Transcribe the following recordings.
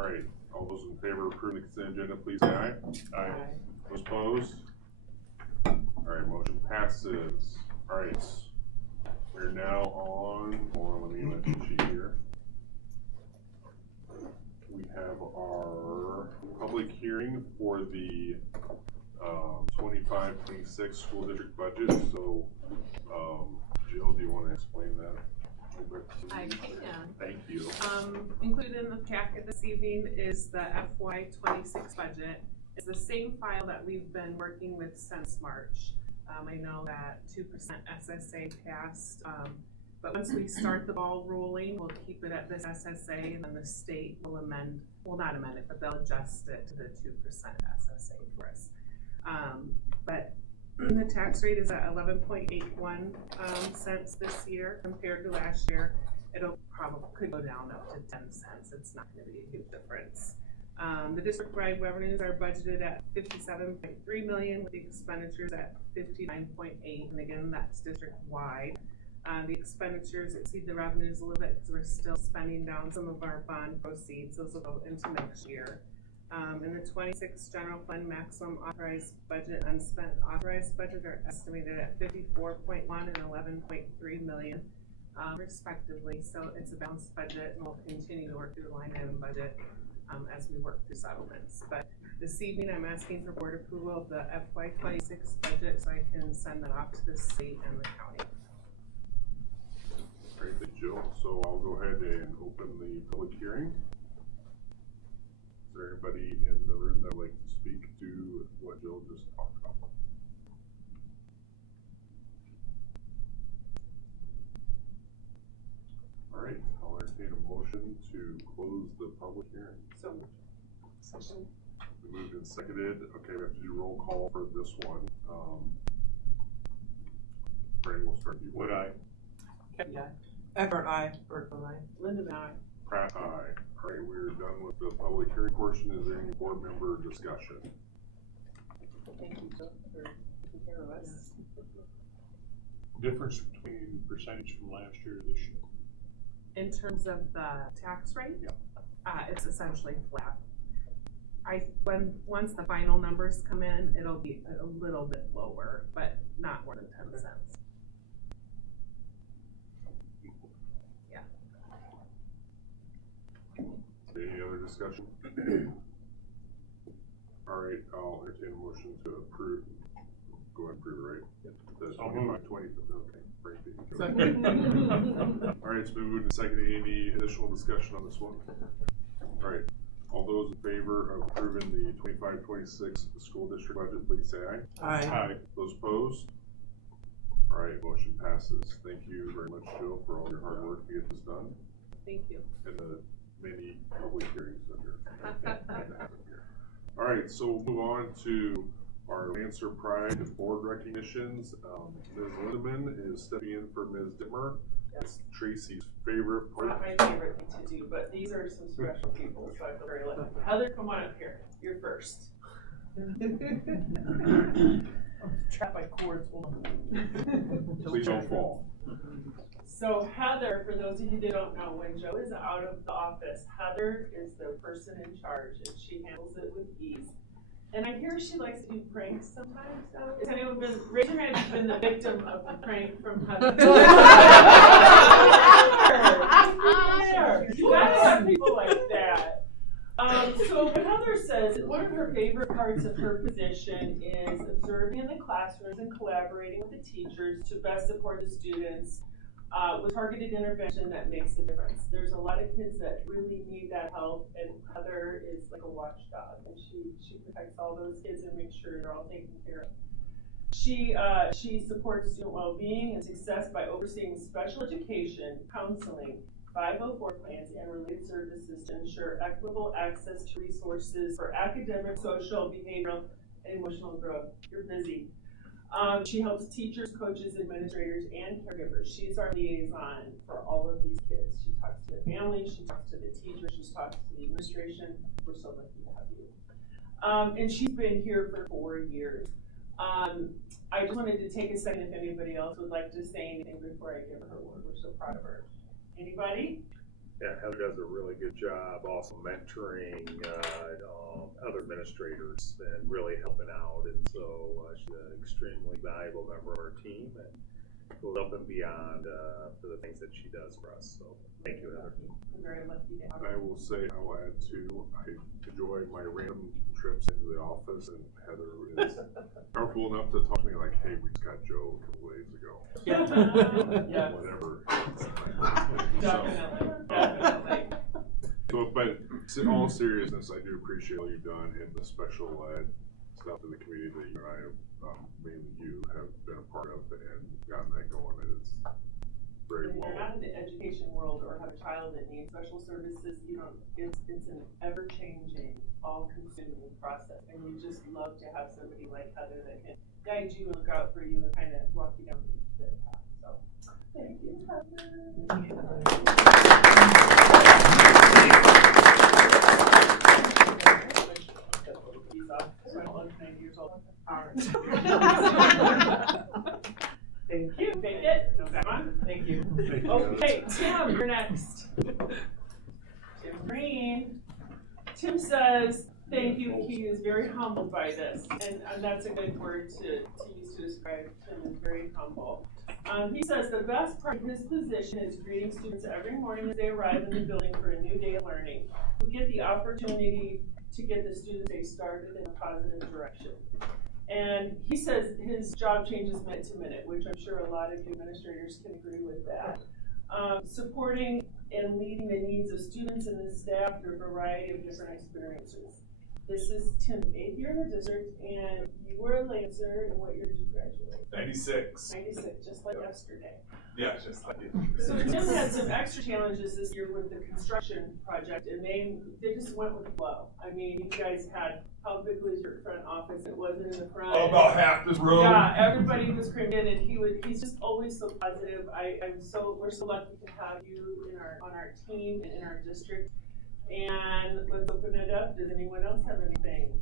All right, all those in favor of approving the consent agenda, please say aye. Aye. Those opposed? All right, motion passes. All right, we're now on, let me let the sheet here. We have our public hearing for the 25-26 school district budget. So, Jill, do you want to explain that a little bit? I can. Thank you. Included in the packet this evening is the FY26 budget. It's the same file that we've been working with since March. I know that 2% SSA passed, but once we start the ball rolling, we'll keep it at this SSA, and then the state will amend, well, not amend it, but they'll adjust it to the 2% SSA for us. But the tax rate is at 11.81 cents this year compared to last year. It'll probably could go down up to 10 cents. It's not going to be a huge difference. The district-wide revenues are budgeted at $57.3 million, with the expenditures at $59.8, and again, that's district-wide. The expenditures exceed the revenues a little bit because we're still spending down some of our bond proceeds. Those will go into next year. In the 26 general fund, maximum authorized budget, unspent authorized budget are estimated at 54.1 and 11.3 million, respectively. So it's a balanced budget, and we'll continue to work through the line item budget as we work through settlements. But this evening, I'm asking for board approval of the FY26 budget so I can send that off to the state and the county. All right, thank you, Jill. So I'll go ahead and open the public hearing. Is there anybody in the room that would like to speak to what Jill just talked about? All right, I'll entertain a motion to close the public hearing. So, session. We moved and seconded. Okay, we have to do roll call for this one. Brandon, we'll start with you. Would I? Yeah. Ever I. Berthold I. Linda and I. Pratt, aye. All right, we're done with the public hearing portion. Is there any board member discussion? Thank you, Jill, for taking care of us. Difference between percentage from last year to this year? In terms of the tax rate, it's essentially flat. Once the final numbers come in, it'll be a little bit lower, but not more than 10 cents. Yeah. Any other discussion? All right, I'll entertain a motion to approve. Go ahead and approve it, right? Yep. The I'll move it. 20, okay. All right, it's been moved and seconded. Any additional discussion on this one? All right, all those in favor of approving the 25-26 school district budget, please say aye. Aye. Aye. Those opposed? All right, motion passes. Thank you very much, Jill, for all your hard work to get this done. Thank you. And the many public hearings that are going to happen here. All right, so we'll move on to our Lancer Pride board recognitions. Ms. Lindeman is stepping in for Ms. Dimmer. It's Tracy's favorite part. Not my favorite thing to do, but these are some special people, so I feel very lucky. Heather, come on up here. You're first. Trapped by cords. Please don't fall. So Heather, for those of you that don't know, when Joe is out of the office, Heather is the person in charge, and she handles it with ease. And I hear she likes to do pranks sometimes. Has anyone been, raise your hand if you've been the victim of a prank from Heather? You gotta have people like that. So what Heather says, one of her favorite parts of her position is observing in the classrooms and collaborating with the teachers to best support the students with targeted intervention that makes a difference. There's a lot of kids that really need that help, and Heather is like a watchdog, and she protects all those kids and makes sure they're all taken care of. She supports student well-being and success by overseeing special education, counseling, 504 plans, and related services to ensure equitable access to resources for academic, social, behavioral, and emotional growth. You're busy. She helps teachers, coaches, administrators, and caregivers. She's our liaison for all of these kids. She talks to the families, she talks to the teachers, she talks to the administration. We're so lucky to have you. And she's been here for 4 years. I just wanted to take a second if anybody else would like to say anything before I give her a word. We're so proud of her. Anybody? Yeah, Heather does a really good job also mentoring other administrators and really helping out. And so she's an extremely valuable member of our team and goes up and beyond for the things that she does for us. So thank you, Heather. I'm very lucky to have I her. will say, I'll add too, I enjoy my random trips into the office, and Heather is powerful enough to talk to me like, hey, we just got Joe a couple days ago. Yeah. Whatever. Definitely, definitely. So, but in all seriousness, I do appreciate all you've done in the special ed stuff in the community that you and I have, mainly you, have been a part of and gotten that going. It's very If well. you're not in the education world or have a child that needs special services, you don't, it's an ever-changing, all-consuming process. And you just love to have somebody like Heather that can guide you and look out for you and kind of walk you down the path. So, thank you, Thank you. Take it. No, back on. Thank you. Okay, Tim, you're next. Tim Green. Tim says, thank you. He is very humbled by this. And that's a good word to use to describe Tim, is very humble. He says the best part of his position is greeting students every morning as they arrive in the building for a new day of learning. We get the opportunity to get the student day started in a positive direction. And he says his job changes minute to minute, which I'm sure a lot of you administrators can agree with that. Supporting and leading the needs of students and the staff through a variety of different experiences. This is Tim's 8th year in the district, and you were a Lancer, and what year did you graduate? 96. 96, just like yesterday. Yeah, just like it. So Tim had some extra challenges this year with the construction project, and they just went with the flow. I mean, you guys had, how big was your front office? It wasn't in the front. Oh, about half this room. Yeah, everybody was crammed in, and he's just always so positive. We're so lucky to have you on our team and in our district. And let's open it up. Does anyone else have anything?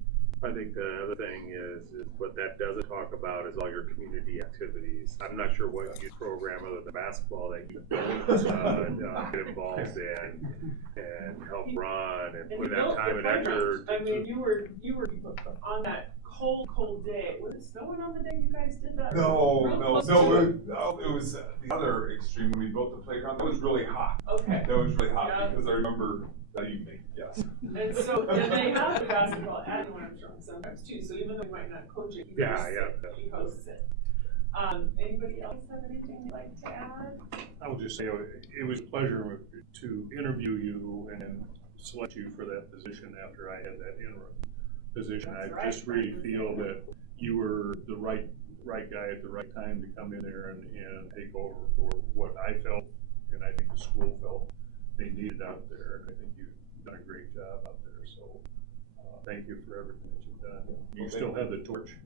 I think the other thing is what that doesn't talk about is all your community activities. I'm not sure what youth program other than basketball that you don't get involved in and help run and put that time and effort. I mean, you were on that cold day. Was it snowing on the day you guys did that? No, it was the other extreme when we built the playground. That was really hot. Okay. That was really hot Yeah. because I remember that evening, yes. And so and they have the basketball at New Armstrong sometimes too. So even though you might not coach it, you host it. Anybody else have anything you'd like to add? I will just say it was a pleasure to interview you and select you for that position after I had that interim position. That's I right. just really feel that you were the right guy at the right time to come in there and take over for what I felt and I think the school felt they needed out there. And I think you've done a great job out there. So thank you for everything that you've done. You still have the torch.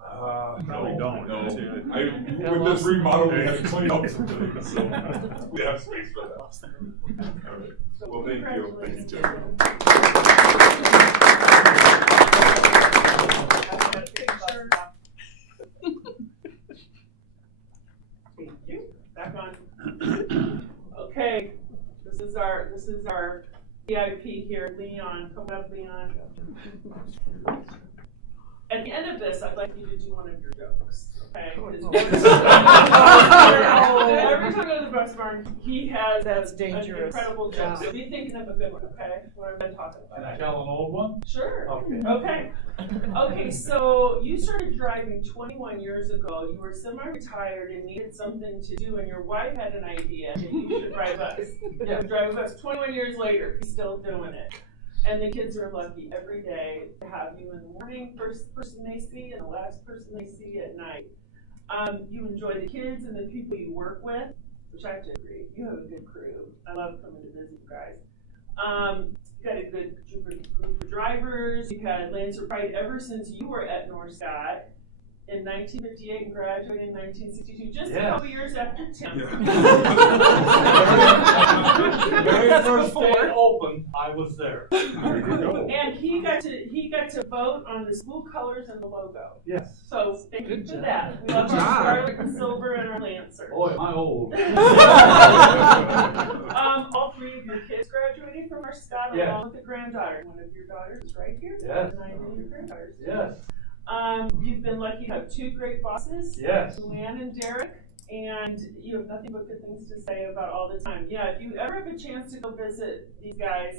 Probably don't. No. Yeah. With this remodel, we had to clean up some things, so we have space for that. All right. So Well, thank you. congratulations. Thank you. Back on. Okay, this is our VIP here, Leon. Come up, Leon. At the end of this, I'd like you to do one of your jokes, okay? Every time I go to the bus barn, he has That's an dangerous. incredible joke. So be thinking of a good one, okay? What I've been talking about. Can I tell an old one? Sure. Okay. Okay, so you started driving 21 years ago. You were semi-retired and needed something to do, and your wife had an idea that you should drive us. Yeah, drive a bus. 21 years later, he's still doing it. And the kids are lucky every day to have you in the morning, first person they see, and the last person they see at night. You enjoy the kids and the people you work with, which I have to agree. You have a good crew. I love coming to visit you guys. You got a good group of drivers. You've had Lancer Pride ever since you were at North Scott. in 1958 and graduated in 1962, just a Yes. couple years after Tim. Very first day open, I was there. There you go. And he got to vote on the school colors and the logo. Yes. So thank you Good for job. that. We love our scarlet and silver and our Lancer. Boy, am I old. All three of your kids graduating from our Scott Yes. along with the granddaughter. One of your daughters is right here. Yes. And I know your granddaughters. Yes, You've been lucky to have two great bosses. yes. Luann and Derek, and you have nothing but good things to say about all the time. Yeah, if you ever have a chance to go visit these guys,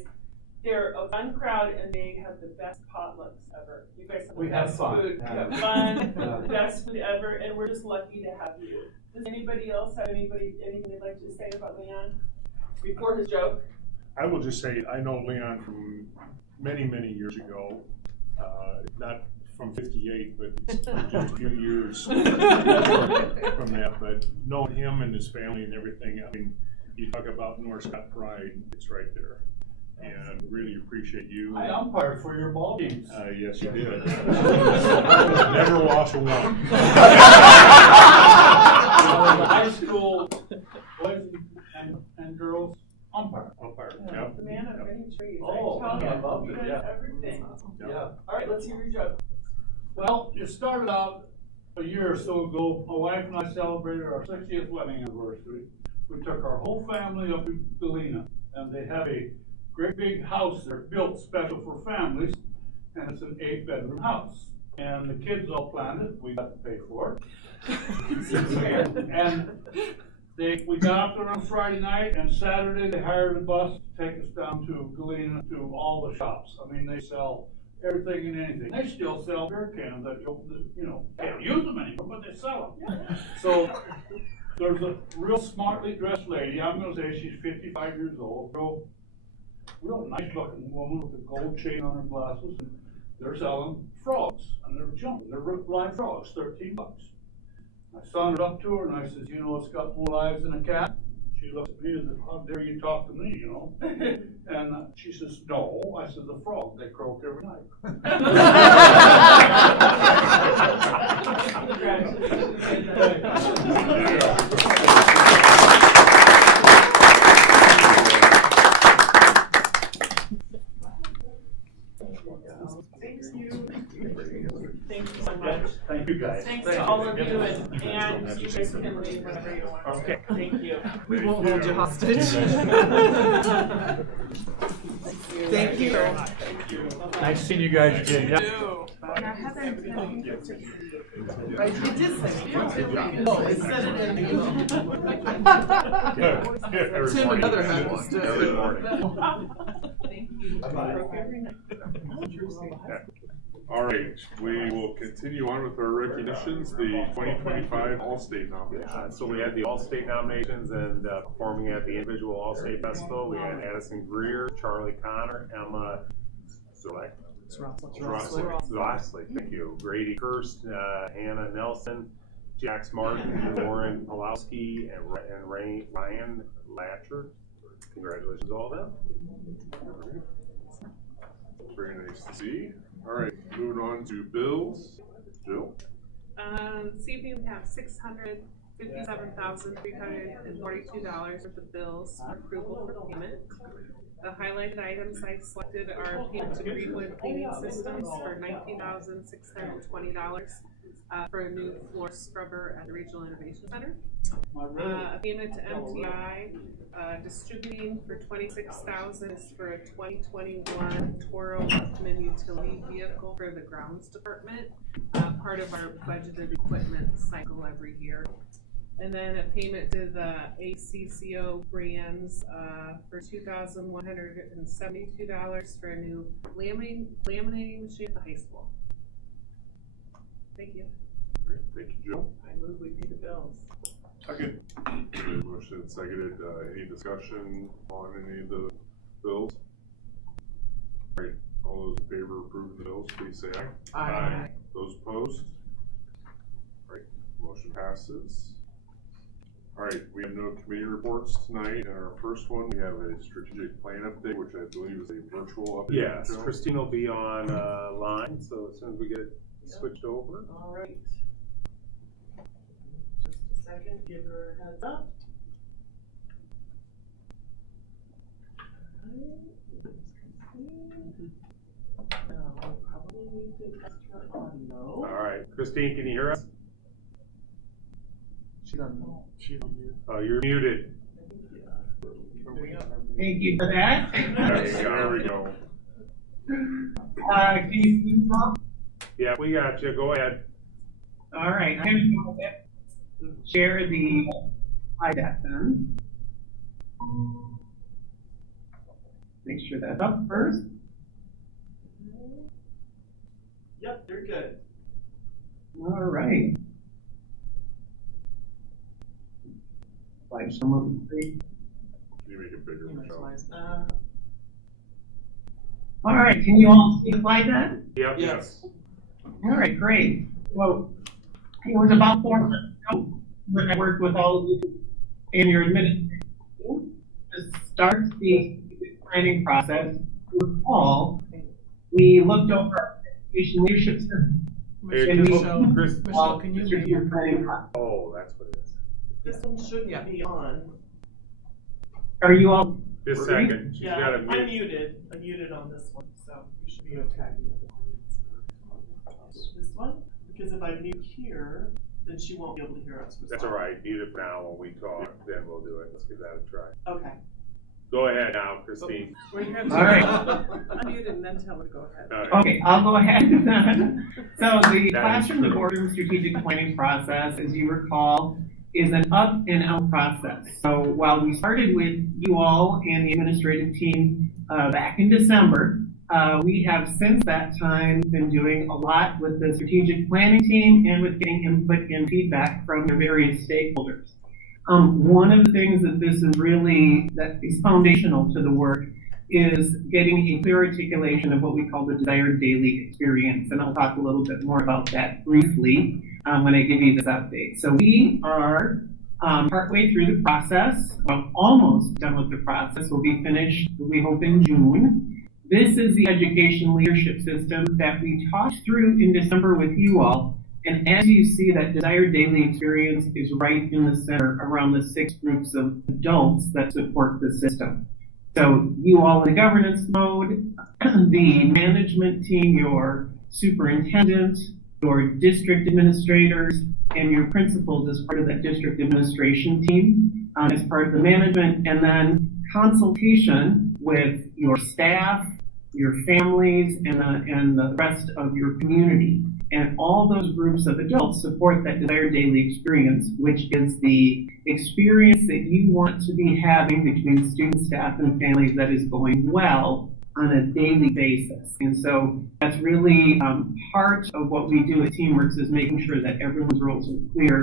they're a fun crowd and they have the best potlucks ever. You guys have the We have best fun. food, you Yeah. have fun, Yeah. the best food ever, and we're just lucky to have you. Does anybody else have anything they'd like to say about Leon before his joke? I will just say, I know Leon from many, many years ago, not from 58, but it's just a few years from that, but knowing him and his family and everything, I mean, you talk about North Scott pride, it's right there. And really appreciate you. I umpired for your ball games. Yes, you did. Never lost a one. High school boys and girls umpire. Yep. The man of many trees. Oh, I tell I you, love you it, guys yeah. everything. Yeah. All right, let's hear your joke. Well, it started out a year or so ago. My wife and I celebrated our 60th wedding anniversary. We took our whole family up to Galena, and they have a great big house there built special for families, and it's an 8-bedroom house. And the kids all planned it. We got to pay for it. And we got up there on Friday night, and Saturday they hired a bus to take us down to Galena to all the shops. I mean, they sell everything and anything. They still sell beer cans that can't use them anymore, but they sell them. So there's a real smartly dressed lady. I'm gonna say she's 55 years old. Real nice looking woman with a gold chain on her glasses. And they're selling frogs, and they're jumping. They're live frogs, $13. I sauntered up to her and I says, it's got more lives than a cat. She looked at me and said, how dare you talk to me, And she says, no. I said, the frog, they croak every night. Thank you. Thank you so much. Thank you, guys. Thanks to all of you, and you guys can leave whenever you want. Okay. Thank you. We won't hold you hostage. Thank you. Nice seeing you guys again. Yeah. Right, you did say it. No, it said it in the Tim and other hands did. Every morning. Thank you. All right, we will continue on with our recognitions, the 2025 All-State nominations. So we had the All-State nominations and performing at the individual All-State Festival. We had Addison Greer, Charlie Connor, Emma Zlossley, thank you. Grady Kirst, Hannah Nelson, Jax Martin, Lauren Pulowski, and Ryan Latcher. Congratulations to all of them. Very nice to see. All right, moving on to bills. Jill? This evening we have $657,342 worth of bills for approval for payment. The highlighted items I selected are payment to Greenwood Cleaning Systems for $19,620 for a new floor scrubber at the Regional Innovation Center. A payment to MTI Distributing for $26,000 is for a 2021 Toro Huffman utility vehicle for the grounds department, part of our budgeted equipment cycle every year. And then a payment to the ACCO brands for $2,172 for a new laminating machine at the high school. Thank you. Great, thank you, Jill. I move we pay the bills. Second. Motion seconded. Any discussion on any of the bills? All right, all those in favor of approving the bills, please say aye. Aye. Those opposed? All right, motion passes. All right, we have no committee reports tonight. In our first one, we have a strategic plan update, which I believe is a virtual update. Yes, Jill? Christine will be on line, so as soon as we get it switched over. All right. second, give her a heads up. We'll probably need to test her audio. All right, Christine, can you hear us? She's on mute. Oh, you're muted. Thank you for that. There we go. Can you see me now? Yeah, we got you. Go ahead. All right, I'm going to go ahead and share the slide deck then. Make sure that's up first. Yep, you're good. All right. Slide some of the screen. Can you make it bigger, Michelle? All right, can you all see the slide deck? Yep. Yes. All right, great. Well, it was about 4 months ago when I worked with all of you in your administration to start the planning process. Recall, we looked over our education leadership system. Hey, And we- Michelle, can you mute your planning phone? process. Oh, that's what it is. This one shouldn't be on. Are you all? Just a second. She's Yeah, got to I'm mute. muted. I'm muted on this one, so you should be okay. This one, because if I mute here, then she won't be able to hear us. That's all right. Mute it for now. When we talk, then we'll do it. Let's give that a try. Okay. Go ahead now, Christine. We're gonna All right. unmute and then tell her to go ahead. All right. Okay, I'll go ahead. So the classroom to boardroom strategic planning process, as you recall, is an up and out process. So while we started with you all and the administrative team back in December, we have since that time been doing a lot with the strategic planning team and with getting input and feedback from the various stakeholders. One of the things that this is really, that is foundational to the work is getting a clear articulation of what we call the desired daily experience. And I'll talk a little bit more about that briefly when I give you this update. So we are partway through the process, well, almost done with the process. We'll be finished, we hope, in June. This is the education leadership system that we talked through in December with you all. And as you see, that desired daily experience is right in the center around the 6 groups of adults that support the system. So you all in the governance mode, the management team, your superintendent, your district administrators, and your principals as part of that district administration team, as part of the management, and then consultation with your staff, your families, and the rest of your community. And all those groups of adults support that desired daily experience, which is the experience that you want to be having between students, staff, and families that is going well on a daily basis. And so that's really part of what we do at TeamWorks, is making sure that everyone's roles are clear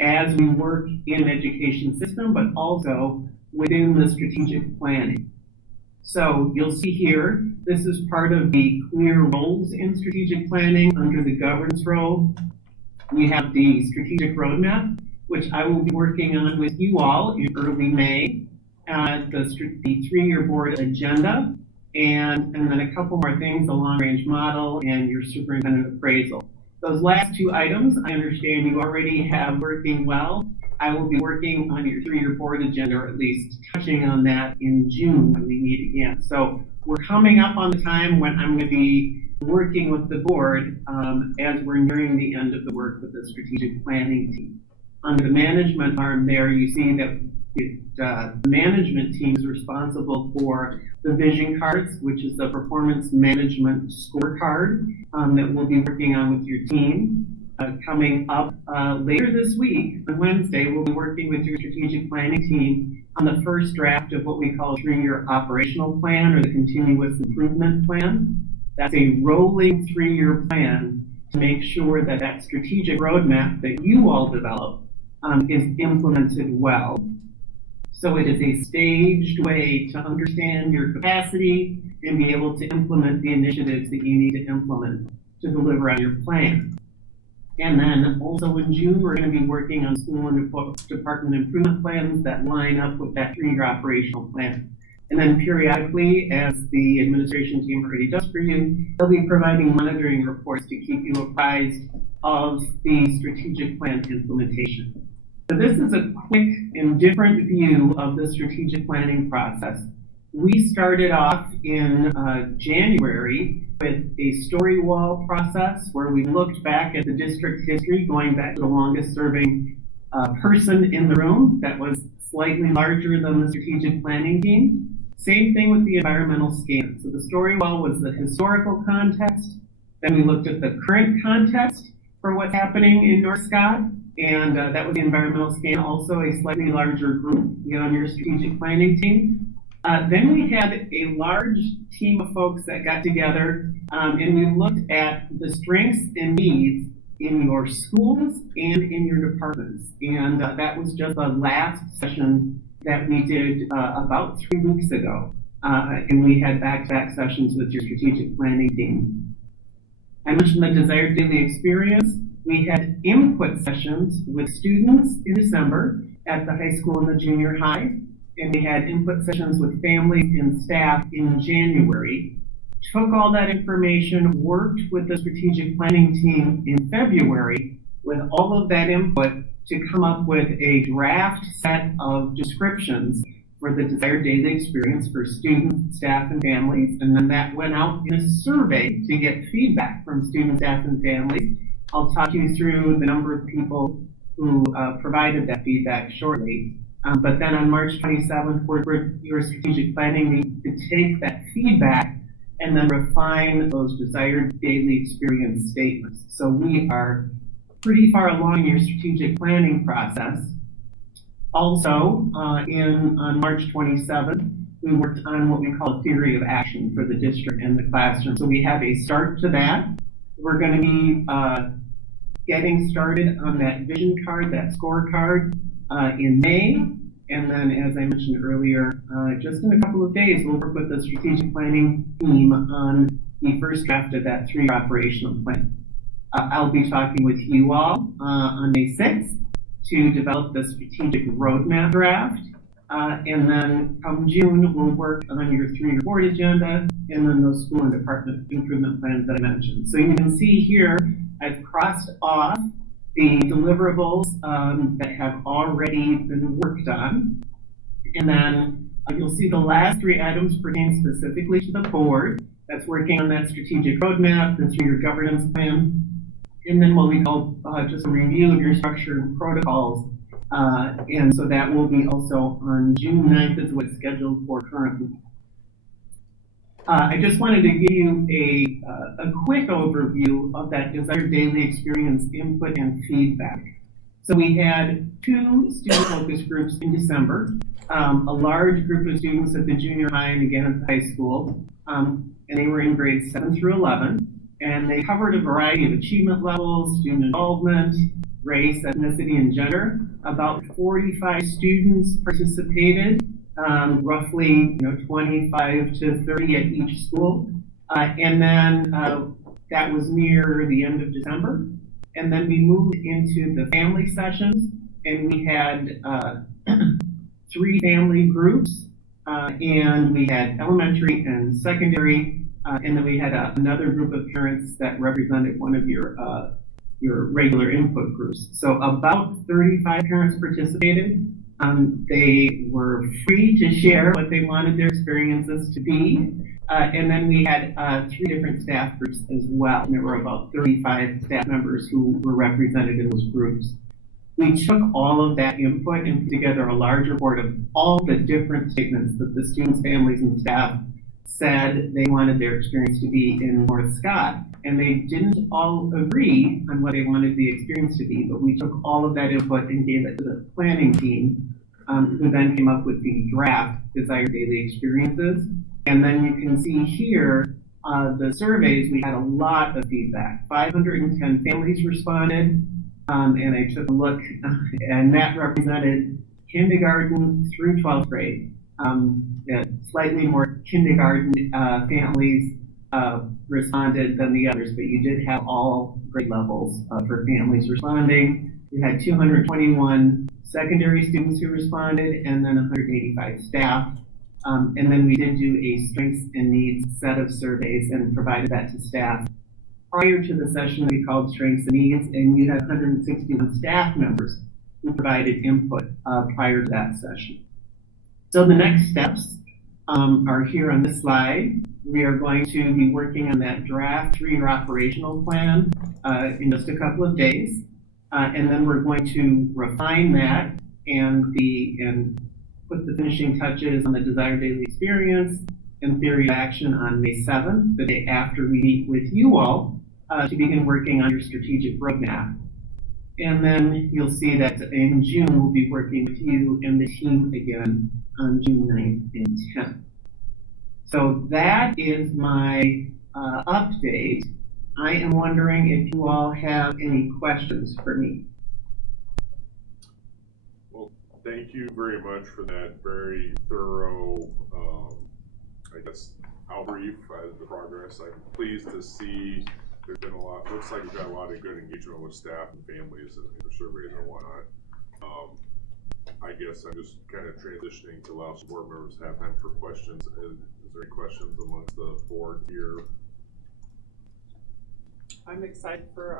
as we work in education system, but also within the strategic planning. So you'll see here, this is part of the clear roles in strategic planning under the governance role. We have the strategic roadmap, which I will be working on with you all in early May, the 3-year board agenda, and then a couple more things, the long-range model and your superintendent appraisal. Those last 2 items, I understand you already have working well. I will be working on your 3-year board agenda, or at least touching on that in June when we meet again. So we're coming up on the time when I'm going to be working with the board as we're nearing the end of the work with the strategic planning team. Under the management arm there, you see that the management team is responsible for the vision cards, which is the performance management scorecard that we'll be working on with your team. Coming up later this week, on Wednesday, we'll be working with your strategic planning team on the first draft of what we call a 3-year operational plan, or the continuous improvement plan. That's a rolling 3-year plan to make sure that that strategic roadmap that you all develop is implemented well. So it is a staged way to understand your capacity and be able to implement the initiatives that you need to implement to deliver on your plan. And then also in June, we're going to be working on school and department improvement plans that line up with that 3-year operational plan. And then periodically, as the administration team already does for you, they'll be providing monitoring reports to keep you apprised of the strategic plan implementation. So this is a quick and different view of the strategic planning process. We started off in January with a story wall process where we looked back at the district history, going back to the longest serving person in the room that was slightly larger than the strategic planning team. Same thing with the environmental scan. So the story wall was the historical context. Then we looked at the current context for what's happening in North Scott, and that was the environmental scan, also a slightly larger group on your strategic planning team. Then we had a large team of folks that got together, and we looked at the strengths and needs in your schools and in your departments. And that was just the last session that we did about 3 weeks ago. And we had back-to-back sessions with your strategic planning team. I mentioned the desired daily experience. We had input sessions with students in December at the high school and the junior high. And we had input sessions with families and staff in January. Took all that information, worked with the strategic planning team in February with all of that input to come up with a draft set of descriptions for the desired daily experience for students, staff, and families. And then that went out in a survey to get feedback from students, staff, and families. I'll talk you through the number of people who provided that feedback shortly. But then on March 27th, your strategic planning needs to take that feedback and then refine those desired daily experience statements. So we are pretty far along in your strategic planning process. Also, on March 27th, we worked on what we call a theory of action for the district and the classroom. So we have a start to that. We're going to be getting started on that vision card, that scorecard, in May. And then, as I mentioned earlier, just in a couple of days, we'll work with the strategic planning team on the first draft of that 3-year operational plan. I'll be talking with you all on May 6th to develop the strategic roadmap draft. And then come June, we'll work on your 3-year board agenda and then those school and department improvement plans that I mentioned. So you can see here, I've crossed off the deliverables that have already been worked on. And then you'll see the last 3 items pertain specifically to the board that's working on that strategic roadmap, the 3-year governance plan, and then what we call just a review of your structure and protocols. And so that will be also on June 9th is what's scheduled for currently. I just wanted to give you a quick overview of that desired daily experience input and feedback. So we had 2 student focus groups in December, a large group of students at the junior high and again at the high school, and they were in grades 7 through 11, and they covered a variety of achievement levels, student involvement, race, ethnicity, and gender. About 45 students participated. Roughly 25 to 30 at each school. And then that was near the end of December. And then we moved into the family sessions, and we had 3 family groups, and we had elementary and secondary, and then we had another group of parents that represented one of your regular input groups. So about 35 parents participated. They were free to share what they wanted their experiences to be. And then we had 3 different staff groups as well. And there were about 35 staff members who were represented in those groups. We took all of that input and put together a large report of all the different statements that the students, families, and staff said they wanted their experience to be in North Scott. And they didn't all agree on what they wanted the experience to be, but we took all of that input and gave it to the planning team, who then came up with the draft desired daily experiences. And then you can see here, the surveys, we had a lot of feedback. 510 families responded, and I took a look, and that represented kindergarten through 12th grade. Slightly more kindergarten families responded than the others, but you did have all grade levels for families responding. You had 221 secondary students who responded, and then 185 staff. And then we did do a strengths and needs set of surveys and provided that to staff. Prior to the session, we called strengths and needs, and you had 161 staff members who provided input prior to that session. So the next steps are here on this slide. We are going to be working on that draft 3-year operational plan in just a couple of days. And then we're going to refine that and put the finishing touches on the desired daily experience and theory of action on May 7th, the day after we meet with you all to begin working on your strategic roadmap. And then you'll see that in June, we'll be working with you and the team again on June 9th and 10th. So that is my update. I am wondering if you all have any questions for me. Well, thank you very much for that very thorough, I guess, outbrief of the progress. I'm pleased to see there's been a lot, looks like we've got a lot of good engagement with staff and families and the surveys and whatnot. I guess I'm just kind of transitioning to allow some board members to have time for questions. Is there any questions amongst the board here? I'm excited for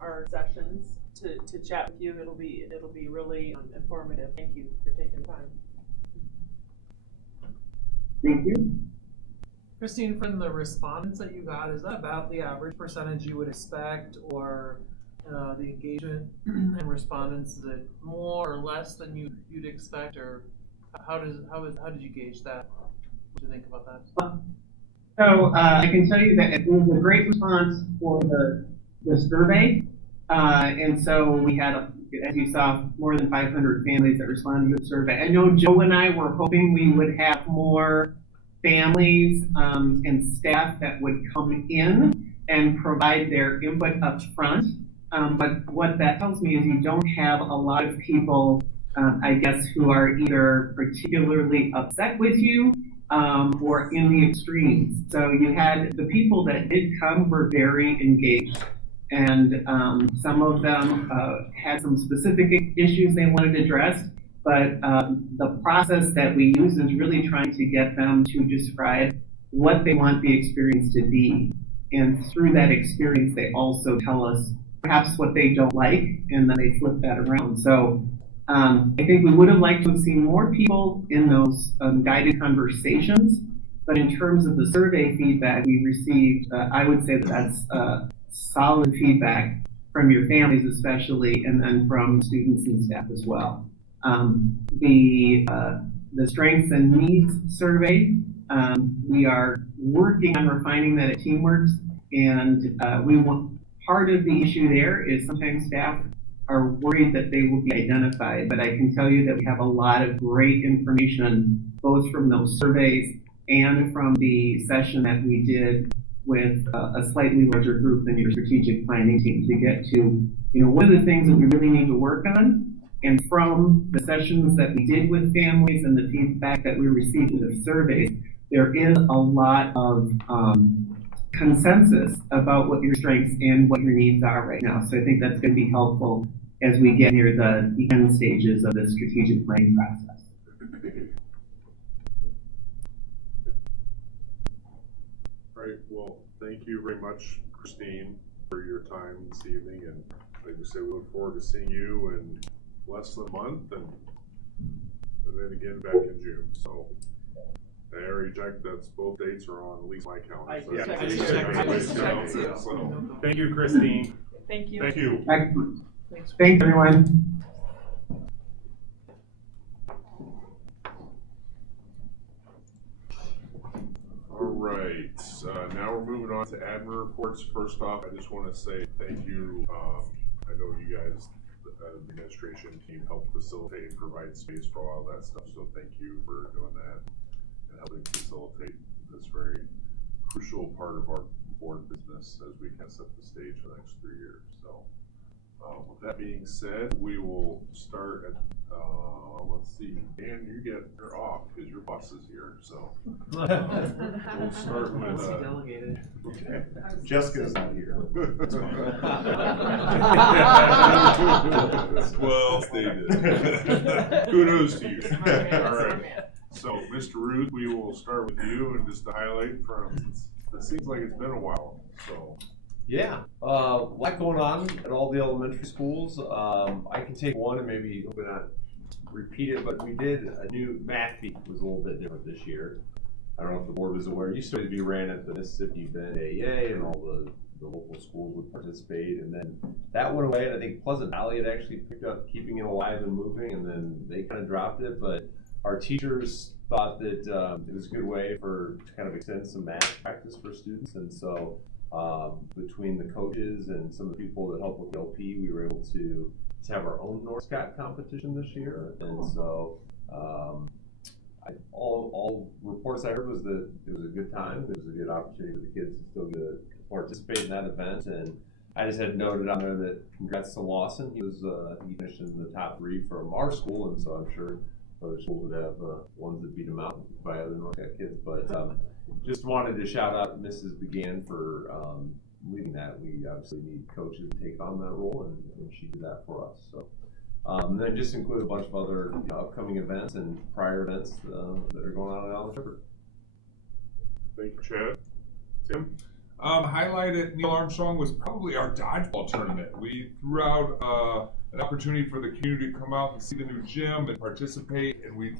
our sessions to chat with you. It'll be really informative. Thank you for taking the time. Thank you. Christine, from the respondents that you got, is that about the average percentage you would expect, or the engagement and respondents, is it more or less than you'd expect, or how did you gauge that? What do you think about that? So I can tell you that it was a great response for the survey, and so we had, as you saw, more than 500 families that responded to the survey. I know Joe and I were hoping we would have more families and staff that would come in and provide their input up front. But what that tells me is you don't have a lot of people, I guess, who are either particularly upset with you or in the extremes. So you had the people that did come were very engaged. And some of them had some specific issues they wanted addressed. But the process that we use is really trying to get them to describe what they want the experience to be. And through that experience, they also tell us perhaps what they don't like, and then they flip that around. So I think we would have liked to have seen more people in those guided conversations. But in terms of the survey feedback we received, I would say that that's solid feedback from your families especially, and then from students and staff as well. The strengths and needs survey, we are working on refining that at TeamWorks, and part of the issue there is sometimes staff are worried that they will be identified, but I can tell you that we have a lot of great information, both from those surveys and from the session that we did with a slightly larger group than your strategic planning team to get to, what are the things that we really need to work on. And from the sessions that we did with families and the feedback that we received in the surveys, there is a lot of consensus about what your strengths and what your needs are right now. So I think that's going to be helpful as we get near the end stages of the strategic planning process. All right, well, thank you very much, Christine, for your time this evening. And like I said, we look forward to seeing you in less than a month and then again back in June. So I already checked, that's both dates are on at least my calendar. Thank you, Christine. Thank you. Thank you. Thanks, everyone. All right, now we're moving on to admin reports. First off, I just want to say thank you. I know you guys, the administration team, helped facilitate and provide space for all that stuff. So thank you for doing that and helping facilitate this very crucial part of our board business as we kind of set the stage for the next 3 years. So with that being said, we will start at, let's see, Dan, you're off because your boss is here. So we'll start with Jessica's not here. Well stated. Kudos to you. All right. So, Mr. Ruth, we will start with you and just to highlight from, it seems like it's been a while, so. Yeah, a lot going on at all the elementary schools. I can take one and maybe hopefully not repeat it, but we did a new math week was a little bit different this year. I don't know if the board was aware. It used to be ran at the Mississippi Bend AEA and all the local schools would participate, and then that went away. And I think Pleasant Valley had actually picked up keeping it alive and moving, and then they kind of dropped it. But our teachers thought that it was a good way to kind of extend some math practice for students, and so between the coaches and some of the people that help with the LP, we were able to have our own NORSCOT competition this year, and so all reports I heard was that it was a good time. It was a good opportunity for the kids to still get to participate in that event, and I just had noted on there that congrats to Lawson. He was he finished in the top 3 from our school, and so I'm sure other schools would have ones that beat him out by other NORSCOT kids. But just wanted to shout out Mrs. Began for leading that. We obviously need coaches to take on that role, and she did that for us. So then just include a bunch of other upcoming events and prior events that are going on at Allen Shepherd. Thank you, Chad. Tim? Highlight at Neil Armstrong was probably our dodgeball tournament. We threw out an opportunity for the community to come out and see the new gym and participate, and we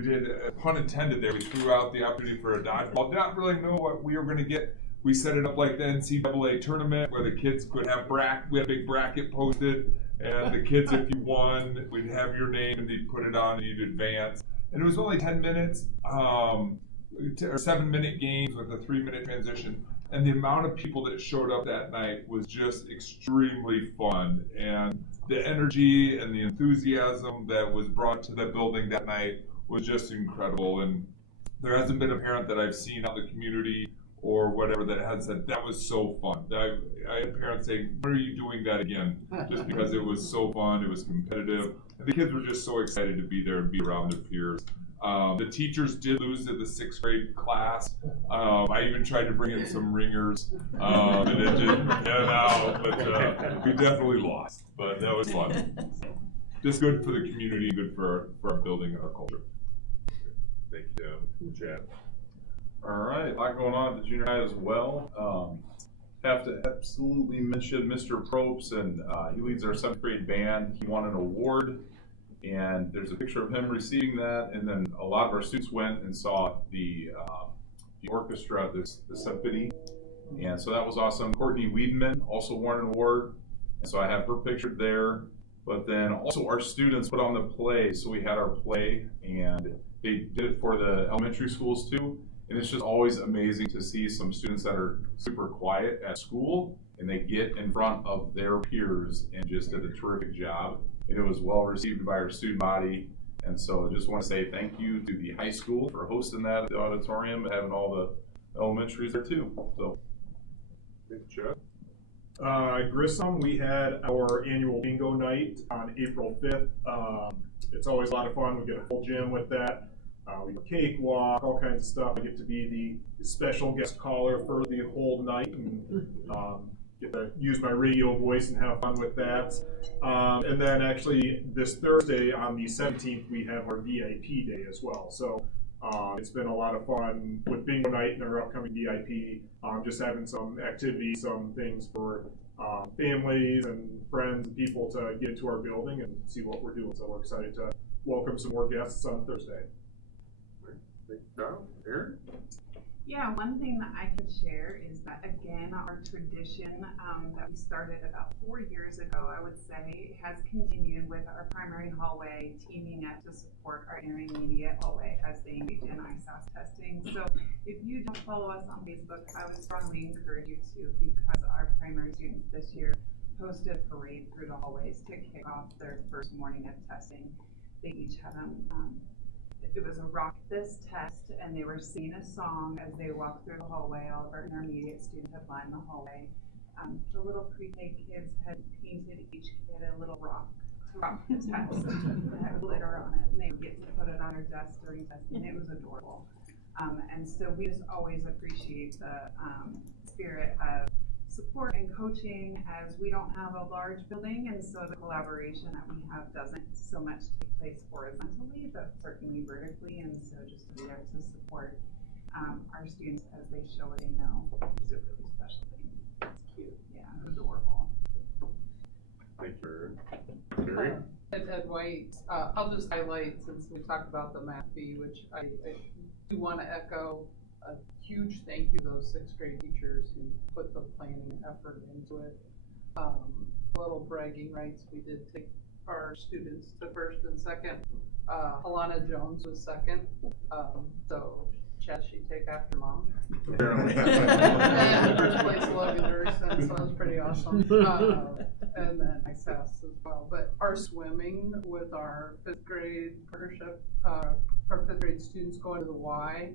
did, pun intended there, we threw out the opportunity for a dodgeball. Did not really know what we were going to get. We set it up like the NCAA tournament where the kids could have we had a big bracket posted, and the kids, if you won, we'd have your name and they'd put it on and you'd advance. And it was only 10 minutes, or 7-minute games with a 3-minute transition. And the amount of people that showed up that night was just extremely fun. And the energy and the enthusiasm that was brought to the building that night was just incredible. And there hasn't been a parent that I've seen out in the community or whatever that has said, that was so fun. I had parents saying, when are you doing that again? Just because it was so fun, it was competitive. And the kids were just so excited to be there and be around their peers. The teachers did lose to the 6th grade class. I even tried to bring in some ringers, and it didn't pan out, but we definitely lost. But that was fun. Just good for the community, good for our building and our culture. Thank you, Chad. All right, a lot going on at the junior high as well. Have to absolutely mention Mr. Probst, and he leads our 7th grade band. He won an award, and there's a picture of him receiving that. And then a lot of our students went and saw the orchestra, the symphony, and so that was awesome. Courtney Wiedemann also won an award, and so I have her pictured there. But then also our students put on the play, so we had our play, and they did it for the elementary schools too. And it's just always amazing to see some students that are super quiet at school and they get in front of their peers and just did a terrific job. And it was well received by our student body. And so I just want to say thank you to the high school for hosting that at the auditorium and having all the elementaries there too. So, Thank you, Chad. Grissom, we had our annual bingo night on April 5th. It's always a lot of fun. We get a full gym with that. We do a cakewalk, all kinds of stuff. I get to be the special guest caller for the whole night and get to use my radio voice and have fun with that. And then actually this Thursday on the 17th, we have our VIP day as well. So it's been a lot of fun with bingo night and our upcoming VIP, just having some activities, some things for families and friends and people to get into our building and see what we're doing. So we're excited to welcome some more guests on Thursday. Erin? Yeah, one thing that I can share is that, again, our tradition that we started about 4 years ago, I would say, has continued with our primary hallway teaming up to support our intermediate hallway as they engage in ISAS testing. So if you don't follow us on Facebook, I would strongly encourage you to, because our primary students this year hosted a parade through the hallways to kick off their first morning of testing. They each had it was a rock this test, and they were singing a song as they walked through the hallway. All of our intermediate students had lined the hallway. The little pre-K kids had painted each kid a little rock to rock the test that had glitter on it, and they would get to put it on their desk during testing. It was adorable. And so we just always appreciate the spirit of support and coaching, as we don't have a large building, and so the collaboration that we have doesn't so much take place horizontally, but certainly vertically, and so just to be there to support our students as they show what they know is a really special thing. It's cute, yeah, adorable. Thank you, Carrie. Ed White, I'll just highlight, since we talked about the math fee, which I do want to echo a huge thank you to those sixth grade teachers who put the planning effort into it. Little bragging rights, we did take our students to first and second. Alana Jones was second, so Chad, she take after mom. And first place Logan Durson, so that was pretty awesome. And then ISAS as well. But our swimming with our fifth grade partnership, our fifth grade students going to the Y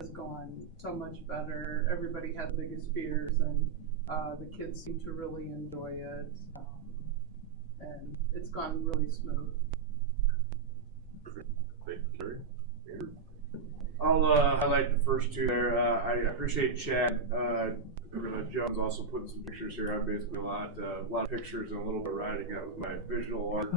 has gone so much better. Everybody had the biggest fears, and the kids seem to really enjoy it. And it's gone really smooth. Thank you, Carrie. Andrew? I'll highlight the first two there. I appreciate Chad Jones also putting some pictures here. I have basically a lot of pictures and a little bit of writing. That was my visual art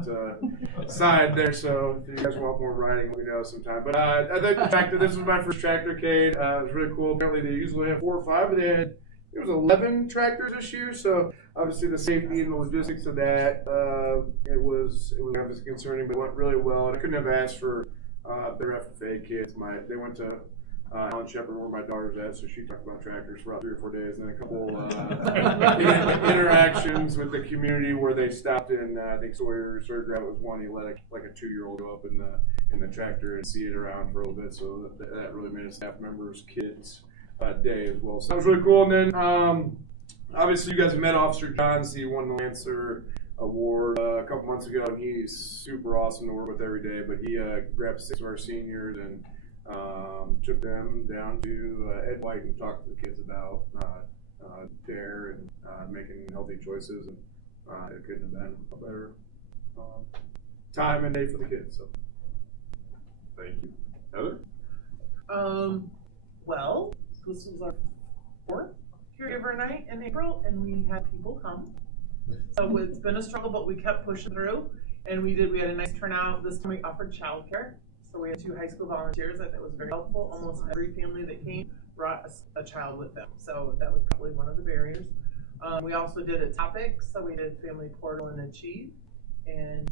side there. So if you guys want more writing, let me know sometime. But I think the tractor. This was my first tractorcade. It was really cool. Apparently they usually have 4 or 5, but they had it was 11 tractors this year. So obviously the safety and the logistics of that it was obviously concerning, but it went really well. And I couldn't have asked for their FFA kids. They went to Alan Shepherd, where my daughter's at, so she talked about tractors for about 3 or 4 days, and then a couple interactions with the community where they stopped in. I think Sawyer Grant was one. He let a 2-year-old go up in the tractor and see it around for a little bit. So that really made a staff member's kids day as well. So that was really cool. And then obviously you guys have met Officer Johns. He won the Lancer Award a couple months ago, and he's super awesome to work with every day. But he grabbed 6 of our seniors and took them down to Ed White and talked to the kids about DARE and making healthy choices, and it couldn't have been a better time and day for the kids. So thank you. Heather? Well, this was our 4th caregiver night in April, and we had people come. So it's been a struggle, but we kept pushing through, and we had a nice turnout. This time we offered childcare. So we had 2 high school volunteers. I thought it was very helpful. Almost every family that came brought a child with them. So that was probably one of the barriers. We also did a topic. So we did Family Portal and Achieve. And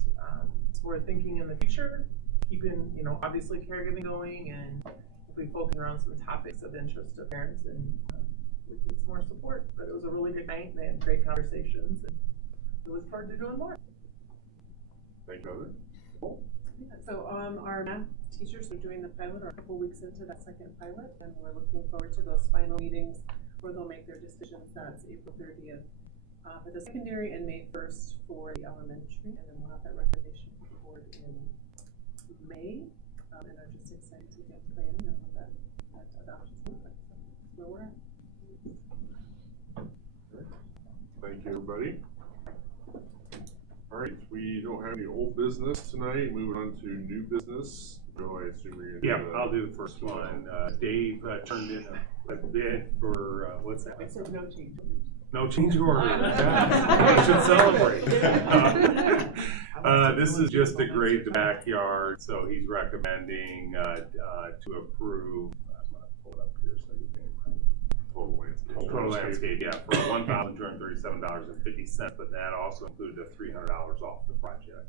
so we're thinking in the future, keeping, obviously caregiving going, and if we focus around some topics of interest to parents, and we need some more support. But it was a really good night, and they had great conversations, and we look forward to doing more. Thank you, Heather. Cool. So our math teachers are doing the pilot, or a couple weeks into that second pilot, and we're looking forward to those final meetings where they'll make their decisions. That's April 30th for the secondary and May 1st for the elementary, and then we'll have that recommendation for the board in May, and are just excited to get planning on what that adoption looks like. So that's where we're at. Thank you, everybody. All right, we don't have any old business tonight. Moving on to new business. Joe, I assume you're gonna do I'll do the first one. Dave turned in a bid for what's that? I said no change. No change order. We should celebrate. This is just to grade the backyard, so he's recommending to approve. I'm gonna pull it up here so you can. Total landscape, yeah, for $1,237.50, but that also included the $300 off the project.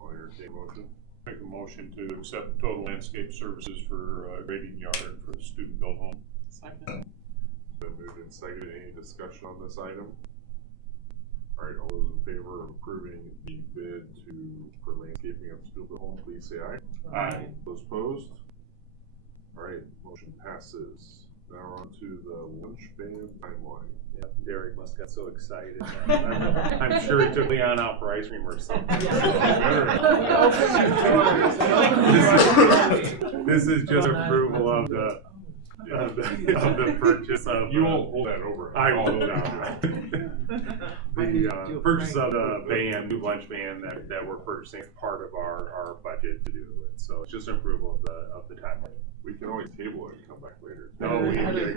I'll entertain a motion. Make a motion to accept total landscape services for grading yard for the student-built home. Second. Been moved and seconded. Any discussion on this item? All right, all those in favor of approving the bid for landscaping of the student-built home, please say aye. Aye. Those opposed? All right, motion passes. Now we're on to the lunch ban timeline. Yep, Derek must have got so excited. I'm sure he took Leon out for ice cream or something. This is just approval of the purchase of. You won't hold that over. I won't hold that. The purchase of the van, new lunch van that we're purchasing is part of our budget to do it. So it's just approval of the timeline. We can always table it and come back later. No, we can get it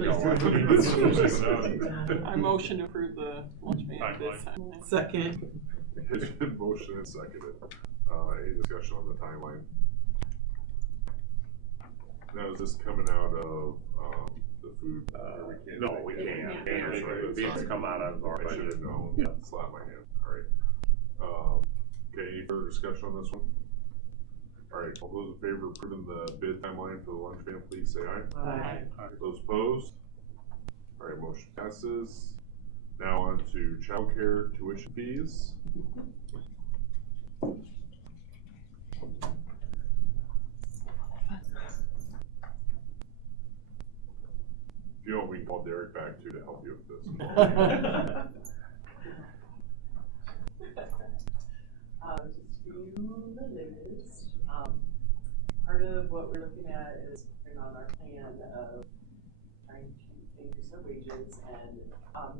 going. I motion to approve the lunch ban this time. Second. It's been motioned and seconded. Any discussion on the timeline? Now, is this coming out of, the food? No, we can't. These come out of our I should budget. have known. Yeah. Slap my hand. All right. Okay, any further discussion on this one? All right, all those in favor of approving the bid timeline for the lunch van, please say aye. Aye. Those opposed? All right, motion passes. Now on to childcare tuition fees. If you don't, we can call Derek back too to help you with this. Just a few minutes. Part of what we're looking at is putting on our plan of trying to increase our wages, and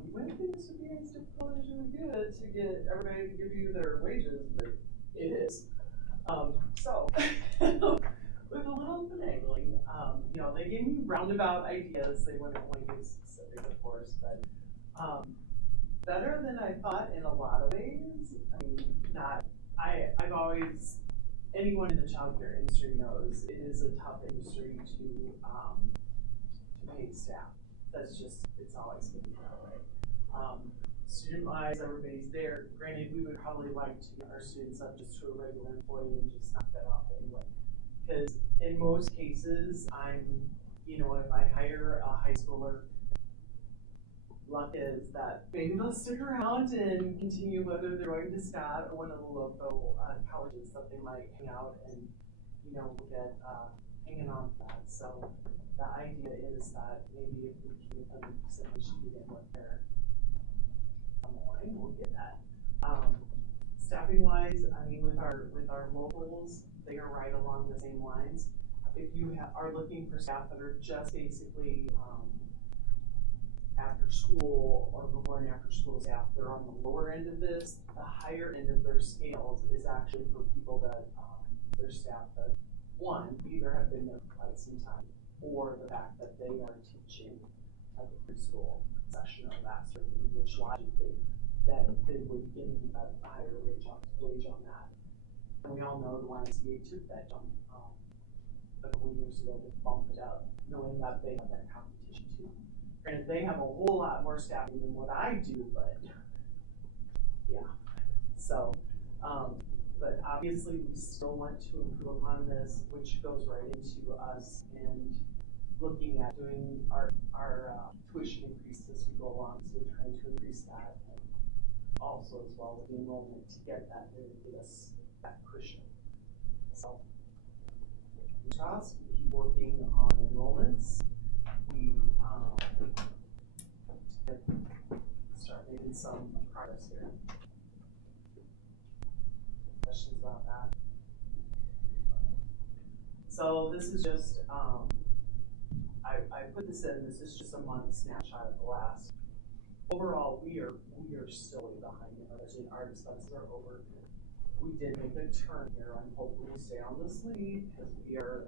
you might think this would be as difficult as you would get to get everybody to give you their wages, but it is. So with a little finagling, they gave me roundabout ideas. They wouldn't want to get specific, of course, but better than I thought in a lot of ways. I mean, I've always, anyone in the childcare industry knows it is a tough industry to pay staff. That's just, it's always going to be that way. Student-wise, everybody's there. Granted, we would probably like to get our students up just to a regular employee and just knock that off anyway. Because in most cases, if I hire a high schooler, luck is that maybe they'll stick around and continue whether they're going to Scott or one of the local colleges that they might hang out and, get hanging on to that. So the idea is that maybe if we can get them to begin with their we'll get that. Staffing wise, I mean, with our locals, they are right along the same lines. If you are looking for staff that are just basically after school or before and after school staff, they're on the lower end of this. The higher end of their scales is actually for people that their staff that one either have been there for quite some time, or the fact that they are teaching at the preschool session or that sort of thing, which logically that they would get a higher wage on that. And we all know the YMCA took that jump a couple years ago to bump it up, knowing that they have that competition too. Granted, they have a whole lot more staffing than what I do, but yeah. So, but obviously we still want to improve upon this, which goes right into us and looking at doing our tuition increase as we go along. So we're trying to increase that, and also as well with the enrollment to get that to give us that cushion. So, we keep working on enrollments. We start making some progress here. Questions about that? So this is just, I put this in, this is just a month snapshot of the last. Overall, we are still way behind in our budget. Our expenses are over. We did make a turn here. I'm hoping we stay on this lead because we are,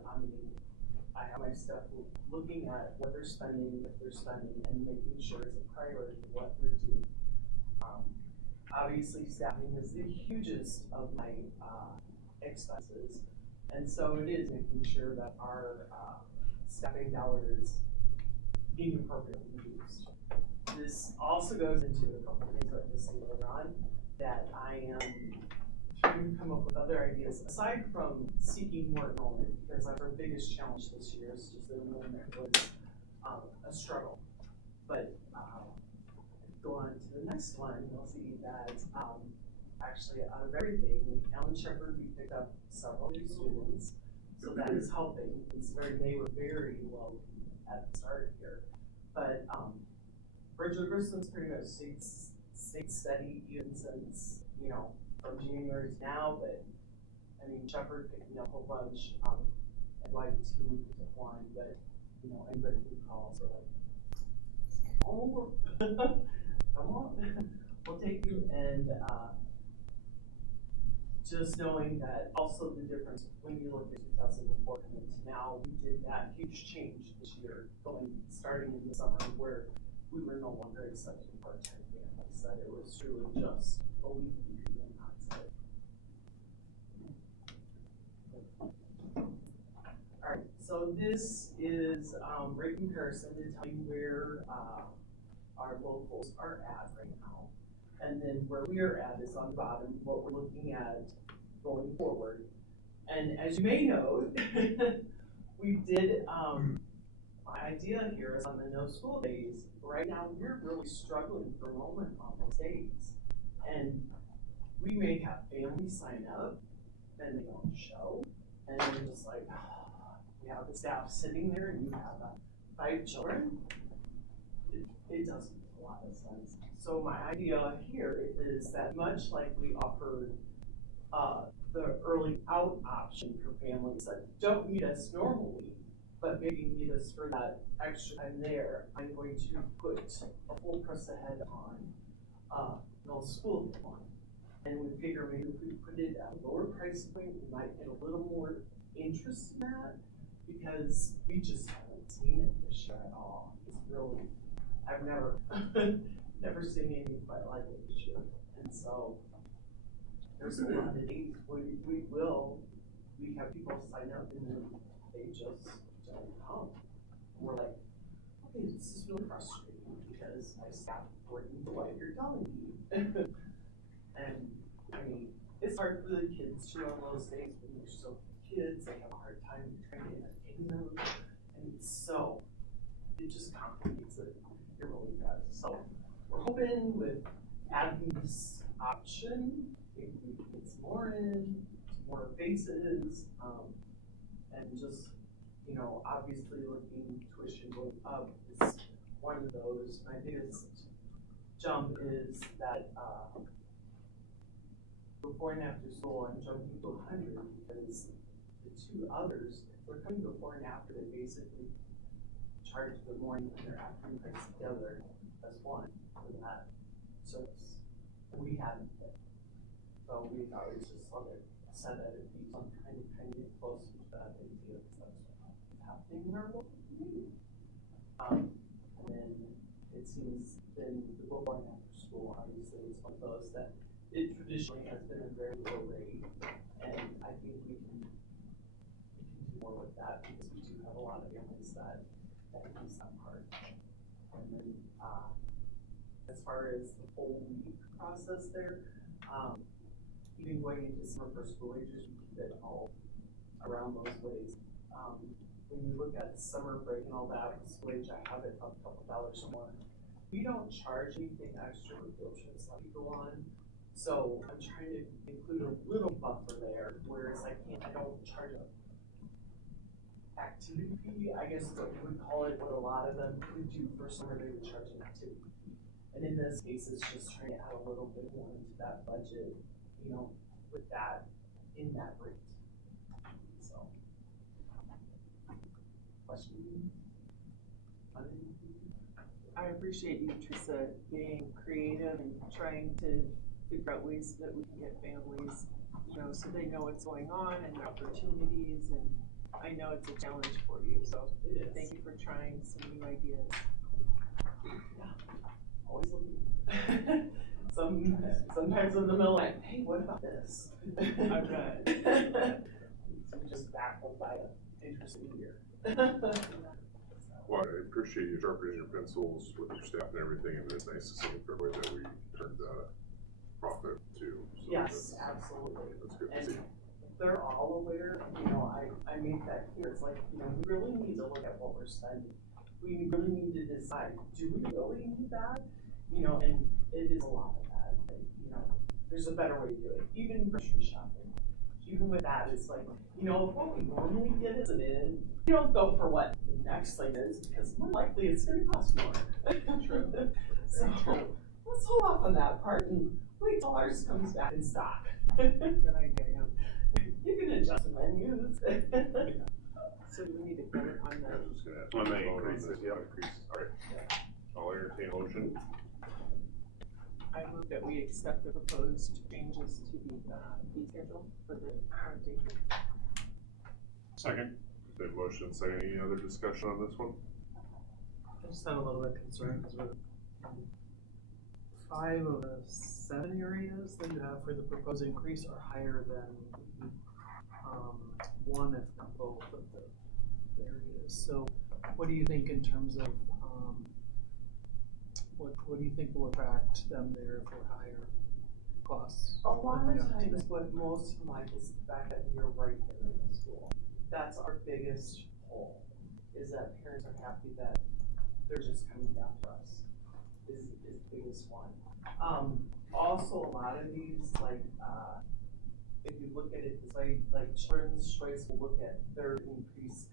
I have my staff looking at what they're spending, if they're spending, and making sure it's a priority of what they're doing. Obviously, staffing is the hugest of my expenses, and so it is making sure that our staffing dollar is being appropriately used. This also goes into a couple things that you'll see later on that I am trying to come up with other ideas aside from seeking more enrollment, because our biggest challenge this year is just that enrollment was a struggle. But go on to the next one, you'll see that actually out of everything, Ellen Shepherd, we picked up several new students, so that is helping. They were very low at the start here, but Bridget Grissom's pretty much stayed steady even since from January to now. But I mean, Shepherd picked me up a bunch. I'd like to pick up one, but anybody who calls are like, oh, come on. will take you, and just knowing that also the difference when you look at 2004 and to now, we did that huge change this year, starting in the summer where we were no longer accepting part-time families, that it was truly just a week and that's it. Alright, so this is rate comparison to tell you where our locals are at right now. And then where we are at is on the bottom, what we're looking at going forward. And as you may know, we did, my idea here is on the no school days, right now we're really struggling for enrollment on those days. And we may have families sign up and they don't show. And you're just like, you have the staff sitting there and you have 5 children. It doesn't make a lot of sense. So my idea here is that much like we offered the early out option for families that don't need us normally, but maybe need us for that extra time there, I'm going to put a full press ahead on no school day one. And we figure maybe if we put it at a lower price point, we might get a little more interest in that, because we just haven't seen it this year at all. It's really, I've never never seen anything quite like it this year. And so there's a lot of days we have people sign up and then they just don't come. And we're like, okay, this is really frustrating because I stopped working the way you're telling me. And I mean, it's hard for the kids too on those days when they're so kids, they have a hard time trying to entertain them. And so it just complicates it really bad. So we're hoping with adding this option, maybe we can get some more in, some more faces, and just, you know, obviously looking tuition going up is one of those. My biggest jump is that before and after school, I'm jumping to 100 because the 2 others, if they're coming before and after, they basically charge the morning and their afternoon price together as one for that service. We hadn't been. So we thought we just sort of set at a piece on kind of get closer to that idea because that's what's happening in our local community. And then it seems then the before and after school obviously is one of those that it traditionally has been a very low rate, and I think we can do more with that because we do have a lot of families that use that part. And then as far as the whole week process there, even going into summer for school agers, we keep it all around those ways. When you look at summer break and all that, with school age, I have it up a couple dollars more. We don't charge anything extra with field trips like we go on. So I'm trying to include a little buffer there, whereas I don't charge a activity fee, I guess is what we would call it, what a lot of them would do for summer, they would charge an activity fee. And in this case, it's just trying to add a little bit more into that budget, you know, with that, in that rate. So, question? I appreciate you, Teresa, being creative and trying to figure out ways that we can get families, you know, so they know what's going on and the opportunities, and I know it's a challenge for you, so thank you for trying some new ideas. Yeah, always looking. Sometimes in the middle, like, hey, what about this? Okay. So we just baffled by an interesting year. Well, I appreciate you sharpening your pencils with your staff and everything, and it's nice to see the way that we turned profit too. So yes, absolutely. That's good to and see. They're all aware, you know, I made that clear. It's like, you know, we really need to look at what we're spending. We really need to decide, do we really need that? You know, and it is a lot of that. But, you know, there's a better way to do it. Even grocery shopping. Even with that, it's like, you know, if what we normally get isn't in, you don't go for what the next thing is, because more likely it's going to cost more. True. So let's hold off on that part and wait till ours comes back in stock. Good idea, yeah. You can adjust the menus. So do we need to vote on I that? was just gonna ask. On the you about increases, the yep. increases. All right. I'll entertain a motion. I move that we accept the proposed changes to the fee schedule for the current date. Second. Been motion, second. Any other discussion on this one? I just had a little bit of concern because we're 5 of the 7 areas that you have for the proposed increase are higher than one, if not both, of the areas. So, what do you think in terms of what do you think will attract them there for higher costs? A lot of times, what most of them like is the fact that you're right there in the school. That's our biggest pull, is that parents are happy that they're just coming down to us, is the biggest one. Also, a lot of these, like, if you look at it this way, like Children's Choice will look at their increase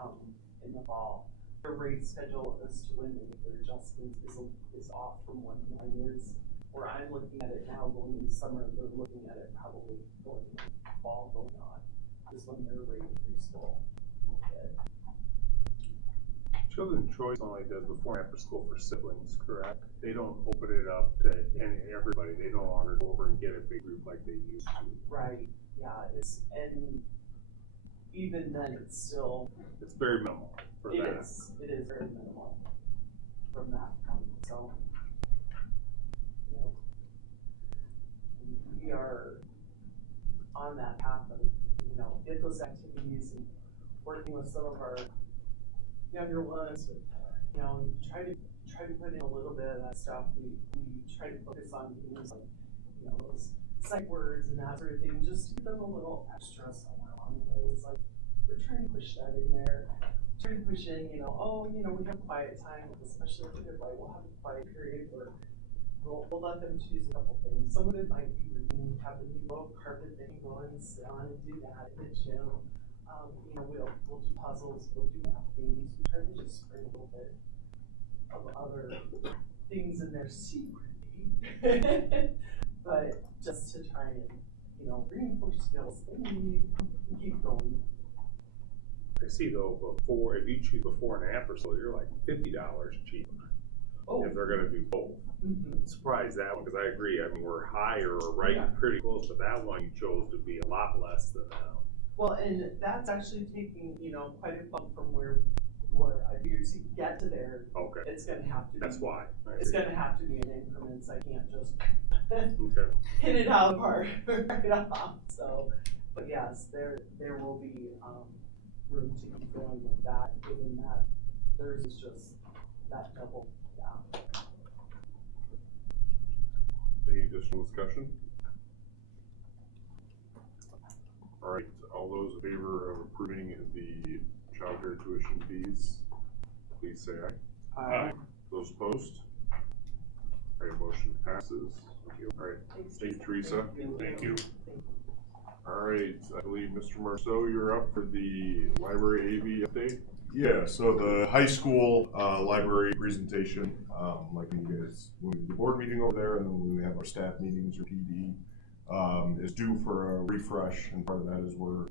in the fall. Their rate schedule as to when they make their adjustments is off from what mine is. Where I'm looking at it now going into summer, they're looking at it probably going into fall going on, is when their rate increase will hit. Children's Choice only does before and after school for siblings, correct? They don't open it up to everybody. They no longer go over and get a big group like they used to. Right, yeah, and even then it's still. It's very minimal for that. It is very minimal from that point, so. You know, we are on that path of, you know, get those activities and working with some of our younger ones, you know, try to put in a little bit of that stuff. We try to focus on things like, you know, those sight words and that sort of thing, just to give them a little extra somewhere along the way. It's like, we're trying to push that in there, trying to push in, you know, we have quiet time, especially if they're like, we'll have a quiet period where we'll let them choose a couple things. Some of it might be reading, have a new little carpet they can go and sit on and do that in the gym. You know, we'll do puzzles, we'll do math games. We try to just bring a little bit of other things in there secretly, but just to try and, you know, reinforce skills they need and keep going. I see though, before, if you choose before and after, so you're like $50 cheaper. Oh. If they're gonna do both. Mm-hmm. Surprised that one, because I agree, I mean, we're higher or pretty close, but that one you chose to be a lot less than that. Well, and that's actually taking, you know, quite a bump from where we were. I figured to get to there, it's gonna have to be. That's why. It's gonna have to be in increments. I can't just hit it out of the park right off. So, but yes, there will be room to keep going with that, given that theirs is just that double. Yeah. Any additional discussion? All right, all those in favor of approving the childcare tuition fees, please say aye. Aye. Those opposed? All right, motion passes. Thank you. All right, thank you, Teresa. Thank you. All right, I believe Mr. Marceau, you're up for the library AV update. Yeah, so the high school library presentation, like you guys, when we do the board meeting over there, and then when we have our staff meetings or PD, is due for a refresh, and part of that is we're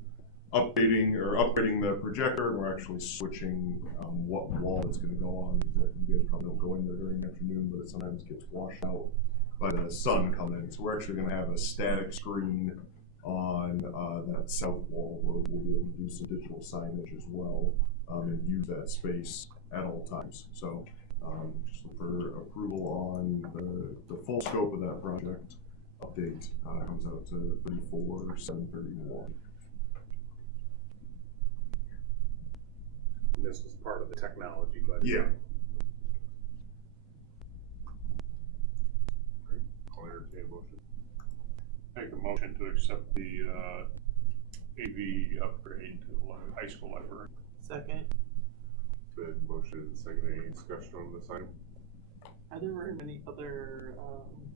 upgrading the projector, and we're actually switching what wall it's going to go on. You guys probably don't go in there during the afternoon, but it sometimes gets washed out by the sun coming in. So we're actually going to have a static screen on that south wall where we'll be able to do some digital signage as well, and use that space at all times. So just look for approval on the full scope of that project. Update comes out to 34/7/31. And this was part of the technology budget. Yeah. Great. I'll entertain a motion. Make a motion to accept the AV upgrade to the high school library. Second. Good motion, second. Any discussion on this item? Are there very many other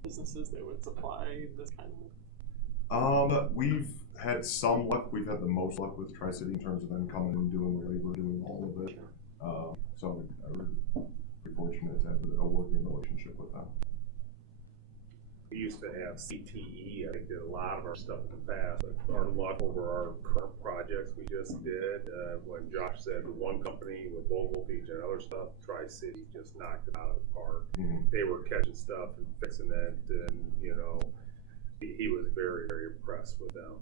businesses that would supply this kind of? We've had some luck. We've had the most luck with Tri-City in terms of them coming and doing the labor, doing all of it. So we're fortunate to have a working relationship with them. We used to have CTE, I think did a lot of our stuff in the past, but our luck over our current projects we just did, when Josh said one company with low voltage and other stuff, Tri-City just knocked it out of the park. They were catching stuff and fixing it, and you know, he was very, very impressed with them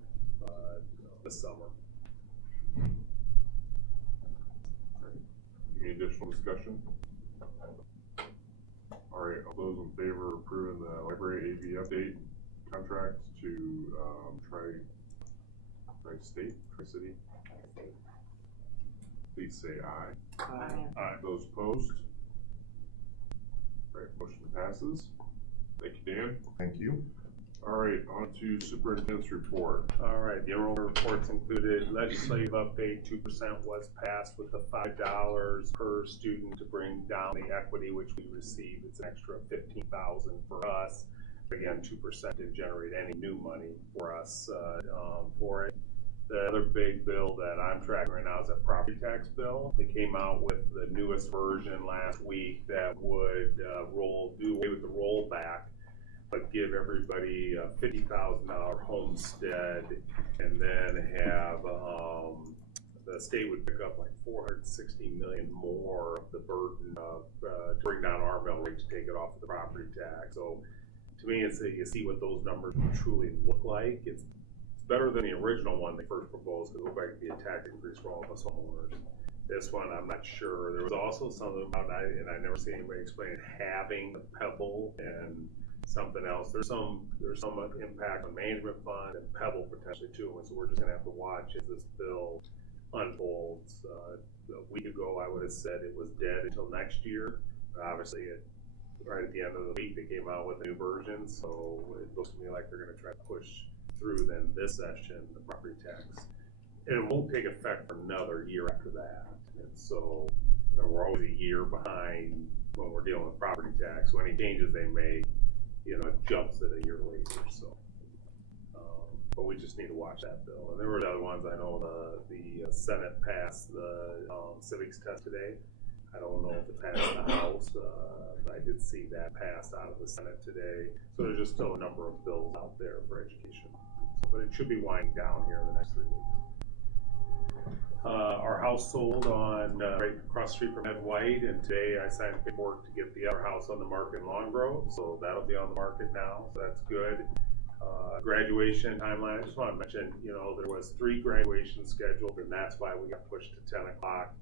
this summer. Any additional discussion? All right, all those in favor of approving the library AV update contract to Tri-City, please say aye. Aye. Aye. Those opposed? All right, motion passes. Thank you, Dan. Thank you. All right, on to superintendent's report. All right, the enrollment reports included legislative update, 2% was passed with the $5 per student to bring down the equity which we receive. It's an extra $15,000 for us. Again, 2% didn't generate any new money for us for it. The other big bill that I'm tracking right now is a property tax bill. They came out with the newest version last week that would do away with the rollback, but give everybody a $50,000 homestead, and then have the state would pick up like $460 million more of the burden of to bring down our mill rate to take it off of the property tax. So to me, it's you see what those numbers truly look like. It's better than the original one they first proposed, because it looked like it'd be a tax increase for all of us homeowners. This one, I'm not sure. There was also something about, and I never seen anybody explain it, having the Pebble and something else. There's some impact on management fund and Pebble potentially too, and so we're just gonna have to watch as this bill unfolds. A week ago, I would have said it was dead until next year. Obviously, right at the end of the week, they came out with a new version, so it looks to me like they're gonna try to push through then this session the property tax, and it won't take effect for another year after that. And so we're always a year behind when we're dealing with property tax. So any changes they make, you know, it jumps it a year later. So, but we just need to watch that bill. And there were other ones. I know the Senate passed the civics test today. I don't know if it passed the House, but I did see that passed out of the Senate today. So there's just still a number of bills out there for education. But it should be winding down here in the next 3 weeks. Our house sold on right across the street from Ed White, and today I signed paperwork to get the other house on the market in Long Grove, so that'll be on the market now, so that's good. Graduation timeline, I just want to mention, you know, there was 3 graduations scheduled, and that's why we got pushed to 10 o'clock.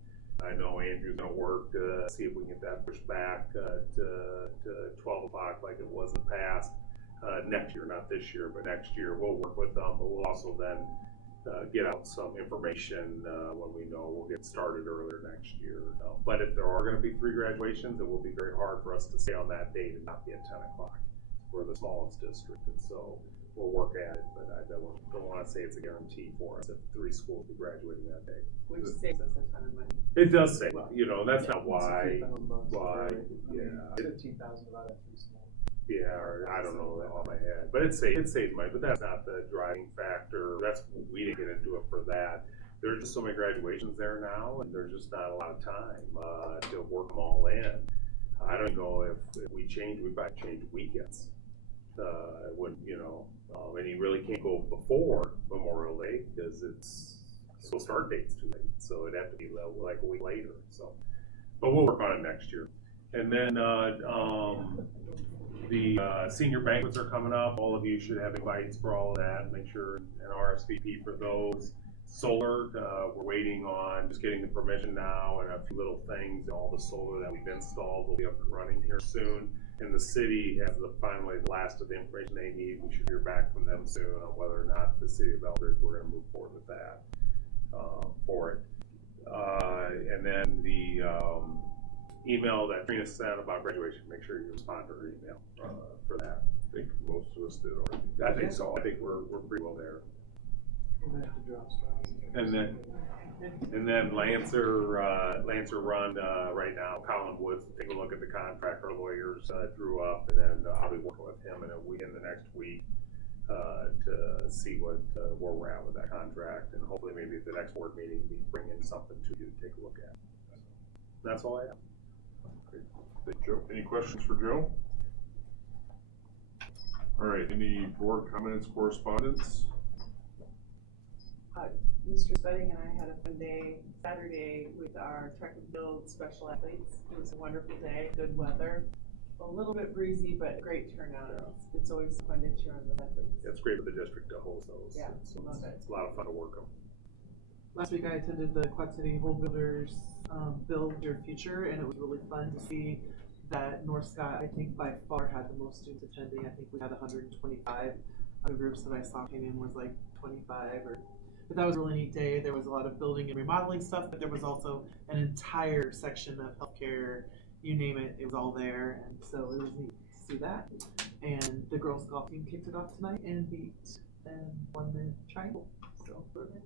I know Andrew's gonna work to see if we can get that pushed back to 12 o'clock like it was in the past. Next year, not this year, but next year we'll work with them, but we'll also then get out some information when we know we'll get started earlier next year. But if there are going to be 3 graduations, it will be very hard for us to stay on that date and not be at 10 o'clock. We're the smallest district, and so we'll work at it, but I don't want to say it's a guarantee for us if 3 schools will be graduating that day. Which saves us a ton of money. It does save, you know, that's not why, yeah. 15,000 about that 3 small. Yeah, or I don't know that off my head, but it saves money, but that's not the driving factor. We didn't get into it for that. There's just so many graduations there now, and there's just not a lot of time to work them all in. I don't know if we might change weekends. It wouldn't, you know, and you really can't go before Memorial Day because so start date's too late. So it'd have to be like a week later. So, but we'll work on it next year. And then the senior banquets are coming up. All of you should have invites for all of that. Make sure an RSVP for those. Solar, we're waiting on just getting the permission now, and a few little things. All the solar that we've installed will be up and running here soon. And the city has finally the last of the information they need. We should hear back from them soon on whether or not the city of Eldridge, we're going to move forward with that for it. And then the email that Trina sent about graduation, make sure you respond to her email for that. I think most of us did already. I think so. I think we're pretty well there. And then Lancer Run right now. Colin Woods, take a look at the contract our lawyers drew up, and then I'll be working with him in the next week to see where we're at with that contract, and hopefully maybe at the next board meeting we bring in something to you to take a look at. That's all I have. Great. Thank you, Joe. Any questions for Joe? All right, any board comments, correspondence? Mr. Spedding and I had a fun day Saturday with our track and field special athletes. It was a wonderful day, good weather, a little bit breezy, but great turnout. It's always fun to cheer on the athletes. It's great for the district to host those. Yeah, love it. It's a lot of fun to work them. Last week I attended the Quad City Home Builders Build Your Future, and it was really fun to see that North Scott, I think by far had the most students attending. I think we had 125. Other groups that I saw came in was like 25 but that was a really neat day. There was a lot of building and remodeling stuff, but there was also an entire section of healthcare, you name it, it was all there. And so it was neat to see that. And the girls golf team kicked it off tonight and beat and won the triangle. So we're good.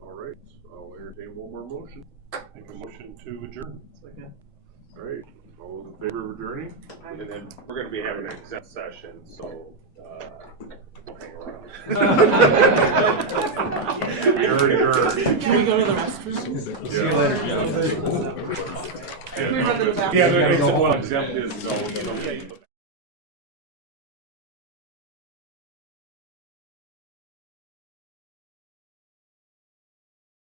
All right, I'll entertain one more motion. Make a motion to adjourn. Second. All right, all those in favor of adjourning? And then we're gonna be having an exempt session, so, hang around. You're adjourned. Can we go to the restroom? See you later. Can we run to the bathroom? Yeah, it's one exempt is,